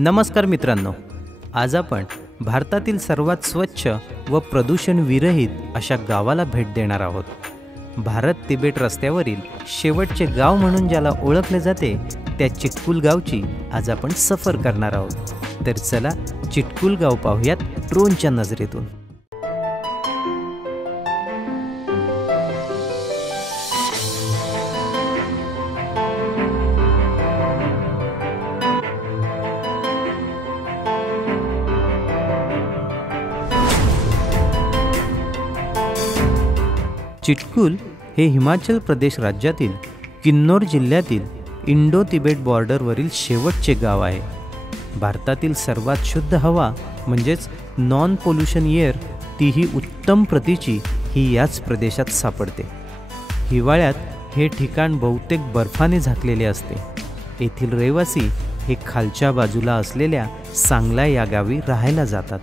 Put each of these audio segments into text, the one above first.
नमस्कार मित्रांनो, आज आपण भारतातील सर्वात स्वच्छ व प्रदूषण विरहित अशा गावाला भेट देणार आहोत. भारत तिबेट रस्त्यावरील शेवटचे गाव म्हणून ज्याला ओळखले जाते त्या चिटकुल गावची आज आपण सफर करणार आहोत. तर चला चिटकुल गाव पाहूयात ड्रोनच्या नजरेतून. चिटकुल हे हिमाचल प्रदेश राज्यातील किन्नौर जिल्ह्यातील इंडो तिबेट बॉर्डरवरील शेवटचे गाव आहे. भारतातील सर्वात शुद्ध हवा म्हणजेच नॉन पोल्युशन एअर, तीही उत्तम प्रतीची, ही याच प्रदेशात सापडते. हिवाळ्यात हे ठिकाण बहुतेक बर्फाने झाकलेले असते. येथील रहिवासी हे खालच्या बाजूला असलेल्या सांगला या गावी राहायला जातात.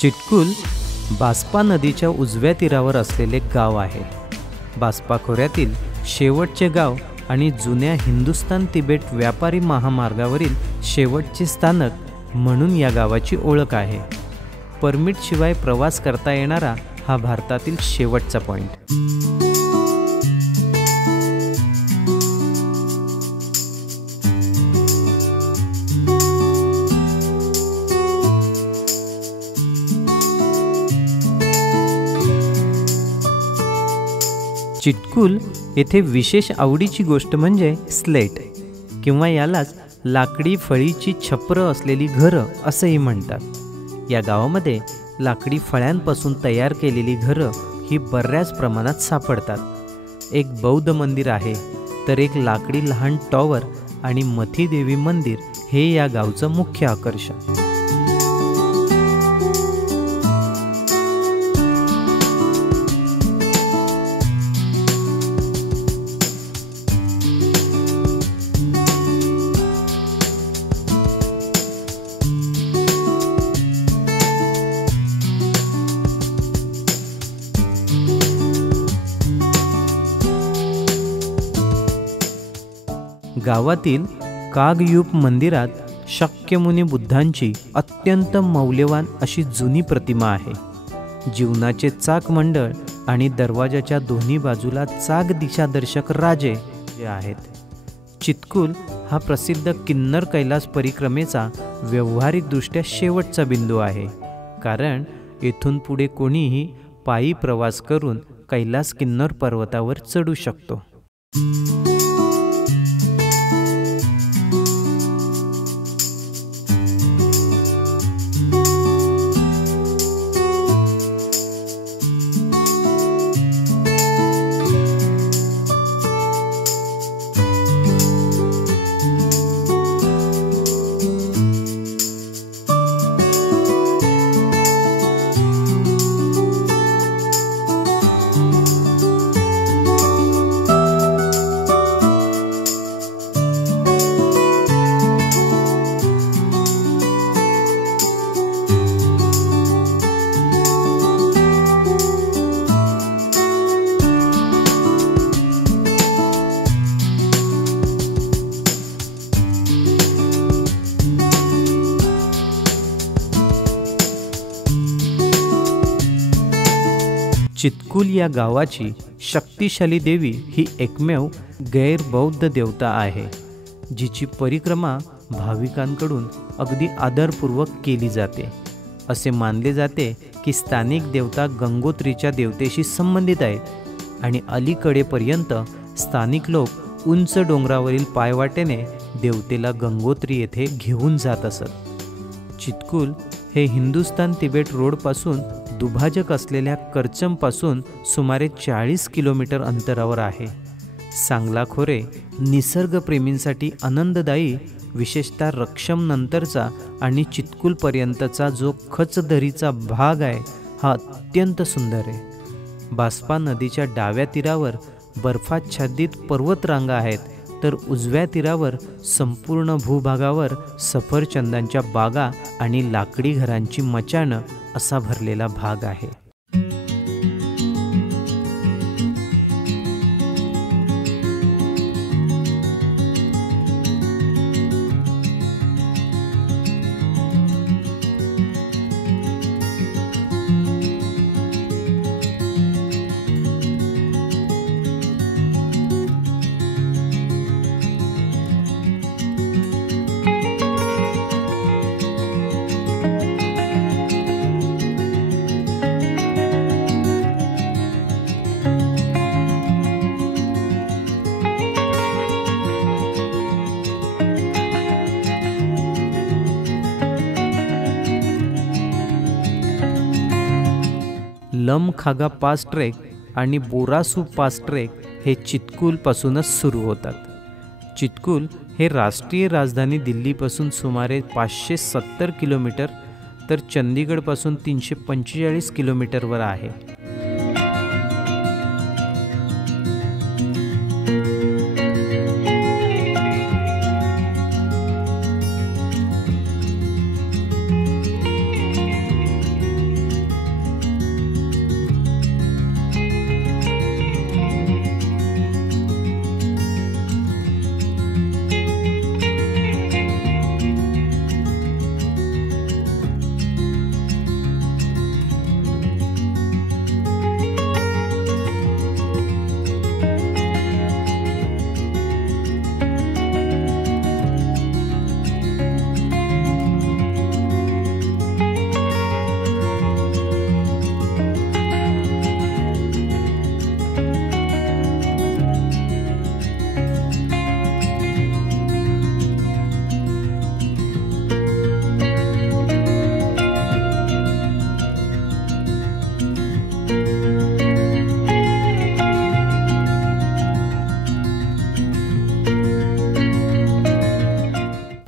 चिटकुल बास्पा नदीच्या उजव्या तीरावर असलेले गाव आहे. बास्पा खोऱ्यातील शेवटचे गाव आणि जुन्या हिंदुस्थान तिबेट व्यापारी महामार्गावरील शेवटचे स्थानक म्हणून या गावाची ओळख आहे. परमिटशिवाय प्रवास करता येणारा हा भारतातील शेवटचा पॉइंट. चिटकुल येथे विशेष आवडीची गोष्ट म्हणजे स्लेट, किंवा यालाच लाकडी फळीची छपरं असलेली घरं असंही म्हणतात. या गावामध्ये लाकडी फळ्यांपासून तयार केलेली घरं ही बऱ्याच प्रमाणात सापडतात. एक बौद्ध मंदिर आहे, तर एक लाकडी लहान टॉवर आणि मथी देवी मंदिर हे या गावचं मुख्य आकर्षण. गावातील कागयूप मंदिरात शाक्यमुनी बुद्धांची अत्यंत मौल्यवान अशी जुनी प्रतिमा आहे. जीवनाचे चाक मंडळ आणि दरवाजाच्या दोन्ही बाजूला चाक दिशादर्शक राजे जे आहेत. चिटकुल हा प्रसिद्ध किन्नर कैलास परिक्रमेचा व्यावहारिकदृष्ट्या शेवटचा बिंदू आहे, कारण येथून पुढे कोणीही पायी प्रवास करून कैलास किन्नर पर्वतावर चढू शकतो. चिटकुल या गावाची शक्तिशाली देवी ही एकमेव गैर बौद्ध देवता आहे, जिची परिक्रमा भाविकांकडून अगदी आदरपूर्वक केली जाते. असे मानले जाते की स्थानिक देवता गंगोत्रीच्या देवतेशी संबंधित आहेत आणि अलीकडेपर्यंत स्थानिक लोक उंच डोंगरावरील पायवाटेने देवतेला गंगोत्री येथे घेऊन जात असत. चिटकुल हे हिंदुस्थान तिबेट रोडपासून दुभाजक असलेल्या करचमपासून सुमारे 40 किलोमीटर अंतरावर आहे. सांगला खोरे निसर्गप्रेमींसाठी आनंददायी, विशेषतः रक्षम नंतरचा आणि चिटकुलपर्यंतचा जो खचदरीचा भाग आहे हा अत्यंत सुंदर आहे. बास्पा नदीच्या डाव्या तीरावर बर्फाच्छादित पर्वतरांगा आहेत, तर उजव्या तीरावर संपूर्ण भूभागावर सफरचंदांच्या बागा आणि लाकडी घरांची मचाणं असा भरलेला भाग आहे. लमखागा पास ट्रेक आणि बोरासू पास ट्रेक हे चितकूलपासूनच सुरू होतात. चितकूल हे राष्ट्रीय राजधानी दिल्लीपासून सुमारे 570 किलोमीटर तर चंदीगडपासून 345 किलोमीटरवर आहे.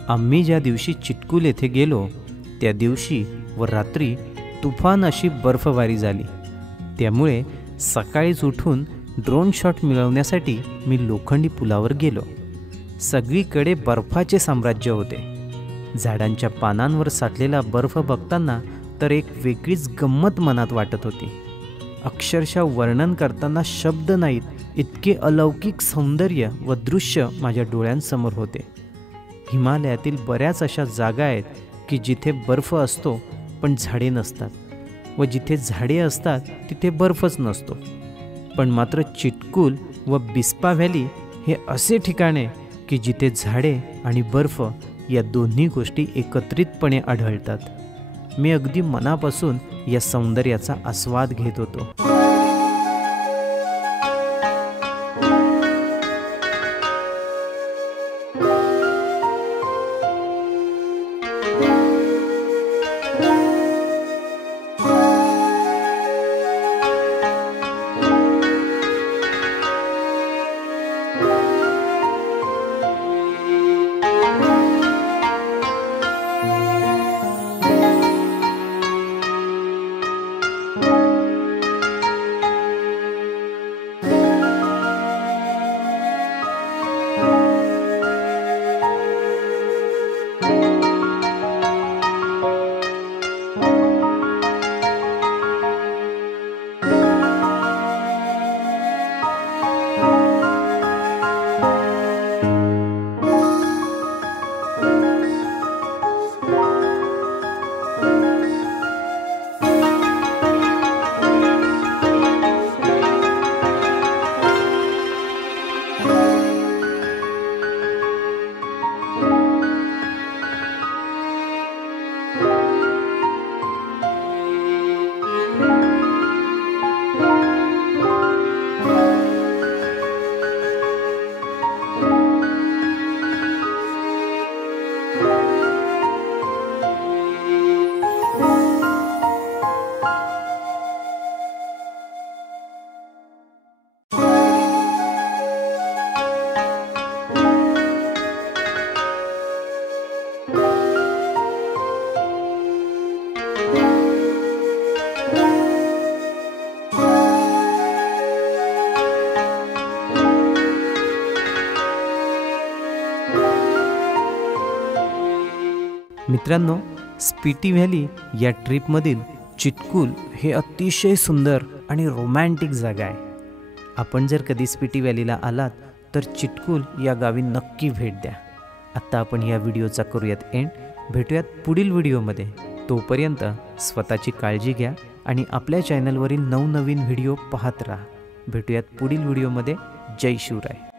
आम्ही ज्या दिवशी चितकूल येथे गेलो त्या दिवशी व रात्री तुफान अशी बर्फबारी झाली. त्यामुळे सकाळीच उठून ड्रोन शॉट मिळवण्यासाठी मी लोखंडी पुलावर गेलो. सगळीकडे बर्फाचे साम्राज्य होते. झाडांच्या पानांवर साठलेला बर्फ बघताना तर एक वेगळीच गंमत मनात वाटत होती. अक्षरशः वर्णन करताना शब्द नाहीत, इतके अलौकिक सौंदर्य व दृश्य माझ्या डोळ्यांसमोर होते. हिमालयातील बऱ्याच अशा जागा आहेत की जिथे बर्फ असतो पण झाडे नसतात व जिथे झाडे असतात तिथे बर्फच नसतो. पण मात्र चितकूल व बिस्पा व्हॅली हे असे ठिकाणे की जिथे झाडे आणि बर्फ या दोन्ही गोष्टी एकत्रितपणे आढळतात. मी अगदी मनापासून या सौंदर्याचा आस्वाद घेत होतो. मित्रांनो, स्पिटी व्हॅली या ट्रिपमधील चिटकूल हे अतिशय सुंदर आणि रोमॅन्टिक जागा आहे. आपण जर कधी स्पिटी व्हॅलीला आलात तर चिटकूल या गावी नक्की भेट द्या. आत्ता आपण या व्हिडिओचा करूयात एंड. भेटूयात पुढील व्हिडिओमध्ये. तोपर्यंत स्वतःची काळजी घ्या आणि आपल्या चॅनलवरील नवनवीन व्हिडिओ पाहत राहा. भेटूयात पुढील व्हिडिओमध्ये. जय शिवराय.